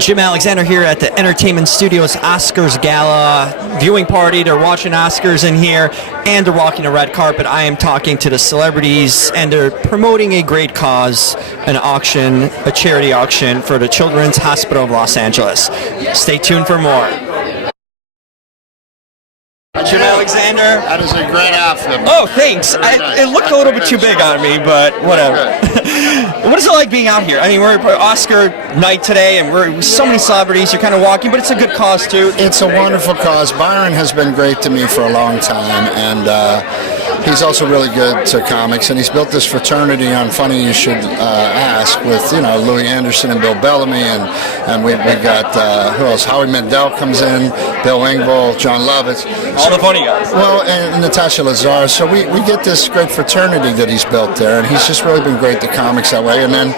Jim Alexander here at the Entertainment Studios Oscars Gala viewing party. They're watching Oscars in here, and they're walking the red carpet. I am talking to the celebrities, and they're promoting a great cause, an auction, a charity auction for the Children's Hospital of Los Angeles. Stay tuned for more. Jim Alexander. That is a great outfit. Oh, thanks. It looked a little bit too big on me, but whatever. What is it like being out here? I mean, we're Oscar night today, and we're with so many celebrities. You're kind of walking, but it's a good cause, too. It's a wonderful cause. Byron has been great to me for a long time, and he's also really good to comics, and he's built this fraternity on Funny You Should Ask with, Louis Anderson and Bill Bellamy, and we got, who else? Howie Mandel comes in, Bill Engvall, John Lovitz. All the funny guys. Well, and Natasha Lazar. So we get this great fraternity that he's built there, and he's just really been great to comics that way. And then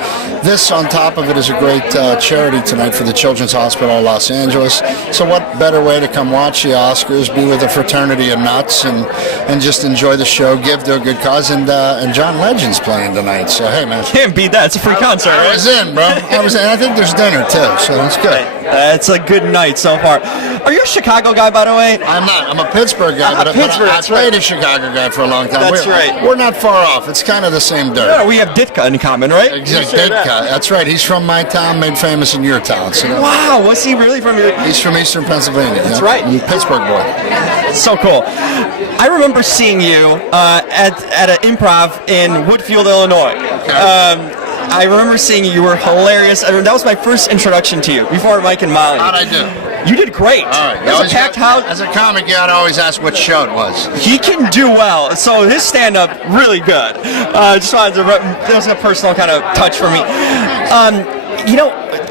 this, on top of it, is a great charity tonight for the Children's Hospital of Los Angeles. So what better way to come watch the Oscars, be with a fraternity of nuts, and just enjoy the show, give to a good cause. And John Legend's playing tonight. So, hey, man. Can't beat that. It's a free concert, right? I was in, bro. I was in. I think there's dinner, too, so it's good. It's a good night so far. Are you a Chicago guy, by the way? I'm not. I'm a Pittsburgh guy, but I played a Chicago guy for a long time. That's right. We're not far off. It's kind of the same dirt. Yeah, we have Ditka in common, right? Exactly. Ditka. That's right. He's from my town, made famous in your town. So wow, was he really from your? He's from Eastern Pennsylvania. That's right. Pittsburgh boy. So cool. I remember seeing you at an improv in Woodfield, Illinois. Okay. I remember seeing you. You were hilarious. That was my first introduction to you, before Mike and Molly. How'd I do? You did great. All right. It was a packed house. As a comic, you gotta always ask what show it was. He can do well. So his stand-up, really good. Just wanted to, that was a personal kind of touch for me.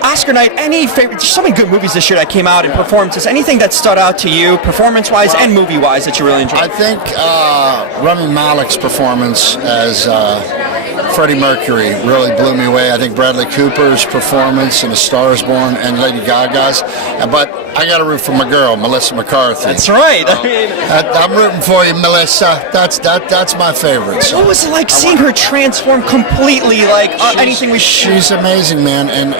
Oscar night, any favorite, there's so many good movies this year that came out and performances. Anything that stood out to you, performance-wise and movie-wise, that you really enjoyed? I think Rami Malek's performance as Freddie Mercury really blew me away. I think Bradley Cooper's performance in A Star Is Born and Lady Gaga's. But I got to root for my girl, Melissa McCarthy. That's right. I'm rooting for you, Melissa. That's my favorite. So. What was it like seeing her transform completely, like anything we... She's amazing, man, and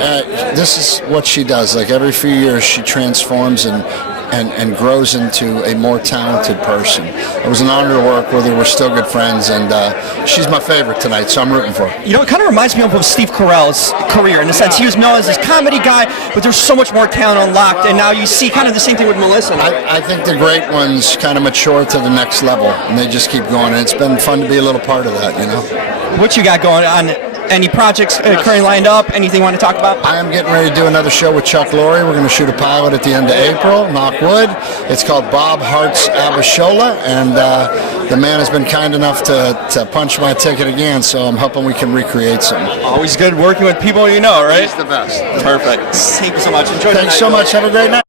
this is what she does. Like every few years, she transforms and grows into a more talented person. It was an honor to work with her. We're still good friends, and she's my favorite tonight, so I'm rooting for her. It kind of reminds me of Steve Carell's career in the sense he was known as this comedy guy, but there's so much more talent unlocked, and now you see kind of the same thing with Melissa. I think the great ones kind of mature to the next level, and they just keep going, and it's been fun to be a little part of that, What you got going on? Any projects currently lined up? Anything you want to talk about? I am getting ready to do another show with Chuck Lorre. We're going to shoot a pilot at the end of April, knock wood. It's called Bob Hart's Abishola, and the man has been kind enough to punch my ticket again, so I'm hoping we can recreate something. Always good working with people you know, right? He's the best. Perfect. Thank you so much. Enjoy the night. Thanks so much. Have a great night.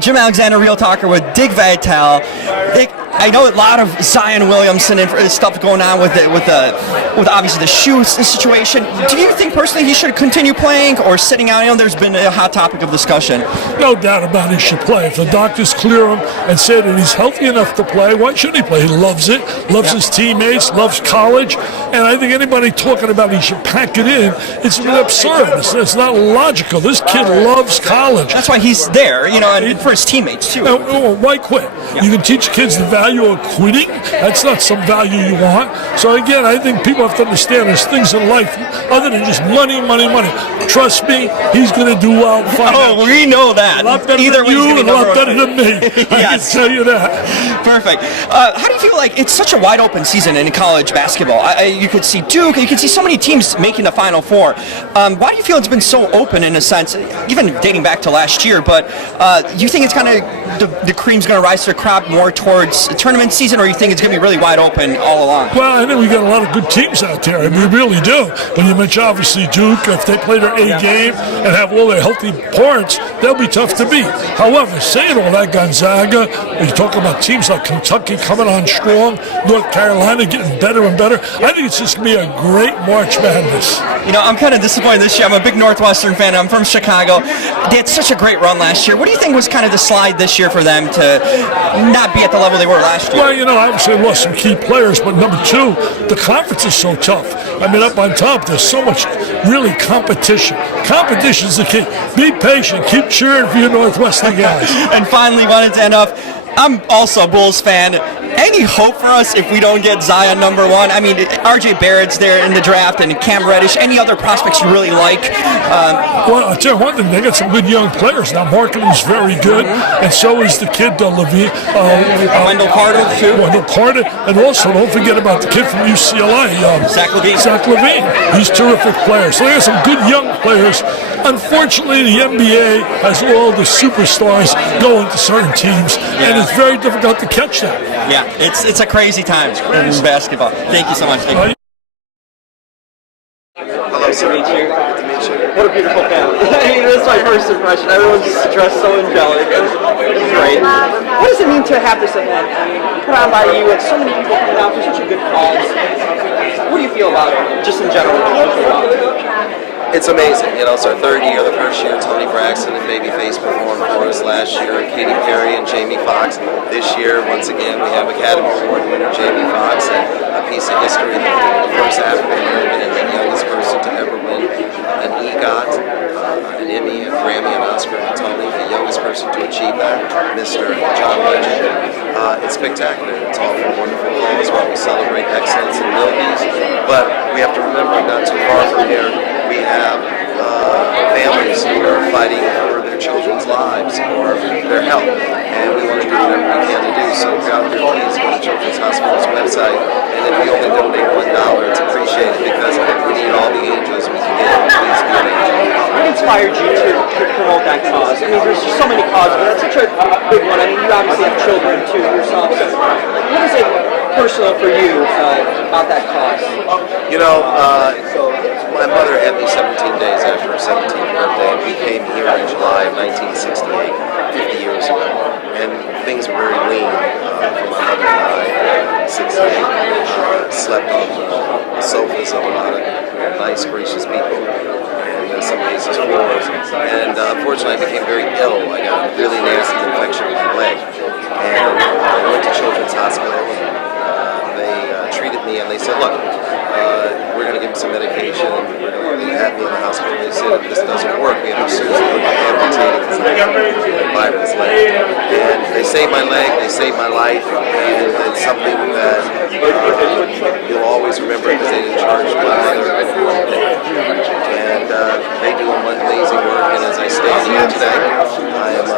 Jim Alexander, Real Talker with Dig Vitale. I know a lot of Zion Williamson and stuff going on with obviously the shoe situation. Do you think personally he should continue playing or sitting out? There's been a hot topic of discussion. No doubt about it, he should play. If the doctors clear him and say that he's healthy enough to play, why shouldn't he play? He loves it, loves his teammates, loves college, and I think anybody talking about he should pack it in, it's absurd. It's not logical. This kid loves college. That's why he's there, and for his teammates too. Now, why quit? Yeah. You can teach kids the value of quitting. That's not some value you want. So again, I think people have to understand there's things in life other than just money. Trust me, he's going to do well. We know that. A lot better than you and a lot better than me. I can tell you that. Perfect. How do you feel like it's such a wide open season in college basketball? You could see Duke, you could see so many teams making the Final Four. Why do you feel it's been so open in a sense, even dating back to last year, but you think it's kind of the cream's going to rise to the crop more towards the tournament season, or you think it's going to be really wide open all along? Well, I think we got a lot of good teams out there. I mean, we really do. When you mention obviously Duke, if they play their A game and have all their healthy parts, they'll be tough to beat. However, saying all that, Gonzaga, you talk about teams like Kentucky coming on strong, North Carolina getting better and better. I think it's just going to be a great March Madness. I'm kind of disappointed this year. I'm a big Northwestern fan. I'm from Chicago. They had such a great run last year. What do you think was kind of the slide this year for them to not be at the level they were last year? Well, obviously they lost some key players, but number two, the conference is so tough. I mean, up on top, there's so much really competition. Competition's the key. Be patient. Keep cheering for your Northwestern guys. And finally, wanted to end off, I'm also a Bulls fan. Any hope for us if we don't get Zion number one? I mean, R.J. Barrett's there in the draft, and Cam Reddish. Any other prospects you really like? Well, I'll tell you one thing. They got some good young players now. Markkam's very good, and so is the kid, Levine. Wendell Carter, too. Wendell Carter, and also don't forget about the kid from UCLA, Zach LaVine. Zach LaVine. He's a terrific player. So they got some good young players. Unfortunately, the NBA has all the superstars going to certain teams, and it's very difficult to catch them. Yeah, it's a crazy time in basketball. Thank you so much. Thank you. Hello, sir. Good to meet you. Good to meet you. What a beautiful family. I mean, this is my first impression. Everyone's just dressed so angelic. It's great. What does it mean to have this event? I mean, put on by you, and so many people coming out for such a good cause. What do you feel about it, just in general? What do you feel about it? It's amazing. It's our third year. The first year, Tony Braxton and Babyface performed for us. Last year, Katy Perry and Jamie Foxx. This year, once again, we have Academy Award winner Jamie Foxx and a piece of history, the first African American and the youngest person to ever win an EGOT, an Emmy, a Grammy, an Oscar, and a Tony, the youngest person to achieve that, Mr. John Legend. It's spectacular. It's all for wonderful cause while we celebrate excellence in Milwaukee. But we have to remember, not too far from here, we have families who are fighting for their children's lives or their health, and we want to do whatever we can to do. So if you're out there, please go to Children's Hospital's website, and if you only donate $1, it's appreciated because we need all the angels we can get. Please be an angel. What inspired you to promote that cause? I mean, there's just so many causes, but that's such a big one. I mean, you obviously have children too yourself. So what is it personal for you about that cause? My mother had me 17 days after her 17th birthday, and we came here in July of 1968, 50 years ago. And things were very lean for my mother and I. 68, slept on the sofas of a lot of nice, gracious people, and in some cases floors. And unfortunately, I became very ill. I got a really nasty infection in my leg, and I went to Children's Hospital, and they treated me, and they said, look, we're going to give him some medication, and we're going to have me in the hospital. They said, if this doesn't work, we have to seriously look at amputating his leg, Byron's leg. And they saved my leg, they saved my life, and it's something that you'll always remember because they didn't charge my mother. And they do amazing work, and as I stand here today, I am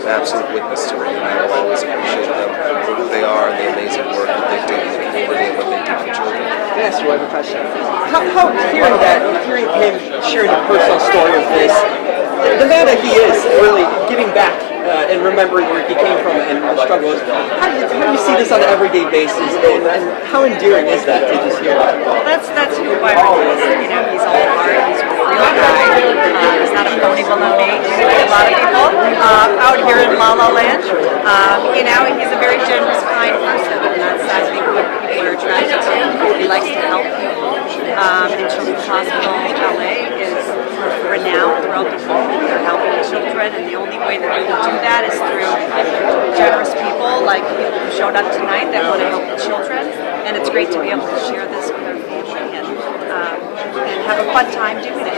an absolute witness to it, and I will always appreciate them for who they are and the amazing work that they do in the community and what they do for children. Yes, you have a question. How hearing him sharing the personal story of this, the man that he is, really giving back and remembering where he came from and the struggle is. How do you see this on an everyday basis, and how endearing is that to just hear that? That's who Byron is. He's all heart. He's a real guy. He's not a phony baloney. Like a lot of people out here in La La Land. He's a very generous, kind person, and that's I think what people are attracted to. He likes to help people. And Children's Hospital LA is renowned throughout the world. They're helping children, and the only way that we can do that is through generous people like people who showed up tonight that want to help the children. And it's great to be able to share this with our family and have a fun time doing it.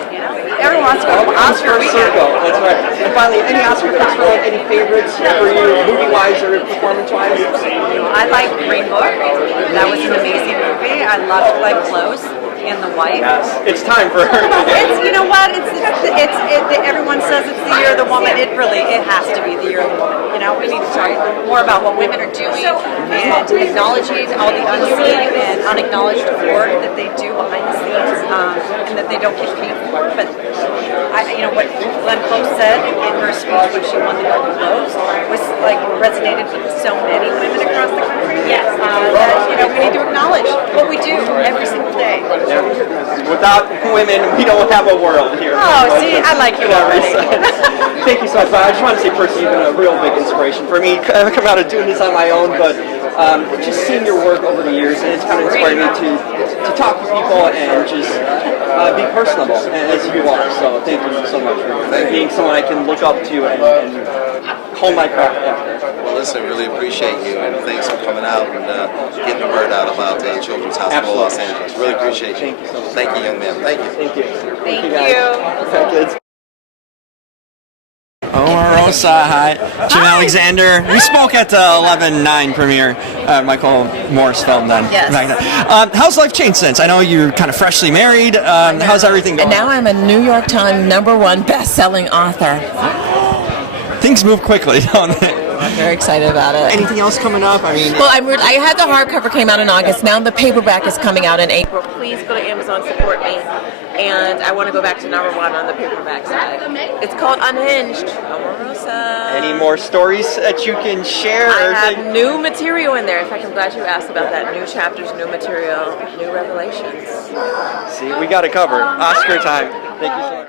Everyone wants to go to Oscar weekend. That's right. And finally, any Oscar picks for any favorites for you, movie-wise or performance-wise? I like Green Book. That was an amazing movie. I loved Glenn Close and The Wife. Yes, it's time for her. Everyone says it's the year of the woman. It has to be the year of the woman. We need to talk more about what women are doing and acknowledging all the unseen and unacknowledged work that they do behind the scenes and that they don't get paid for. But what Glenn Close said in her speech when she won the Golden Globes was resonated with so many women across the country. Yes, that we need to acknowledge what we do every single day. Yeah. Without women, we don't have a world here. Oh, see, I like you already. Thank you so much. I just want to say personally, you've been a real big inspiration for me. I'm coming out of doing this on my own, but just seeing your work over the years, and it's kind of inspired me to talk to people and just be personable as you are. So thank you so much for being someone I can look up to and hone my craft after. Well, listen, really appreciate you, and thanks for coming out and getting the word out about Children's Hospital Los Angeles. Really appreciate you. Thank you so much. Thank you, young man. Thank you. Thank you. Thank you. Kids. Omarosa, hi. Jim Alexander. We spoke at the 11/9 premiere. Michael Morris filmed then. Yes. Back then. How's life changed since? I know you're kind of freshly married. How's everything going? And now I'm a New York Times #1 best-selling author. Things move quickly, don't they? I'm very excited about it. Anything else coming up? I mean, Well, I had the hardcover came out in August. Now the paperback is coming out in April. Please go to Amazon, support me. And I want to go back to #1 on the paperback side. It's called Unhinged. Omarosa. any more stories that you can share? I or have new material in there. In fact, I'm glad you asked about that. New chapters, new material, new revelations. See, we got it covered. Oscar time. Thank you so much.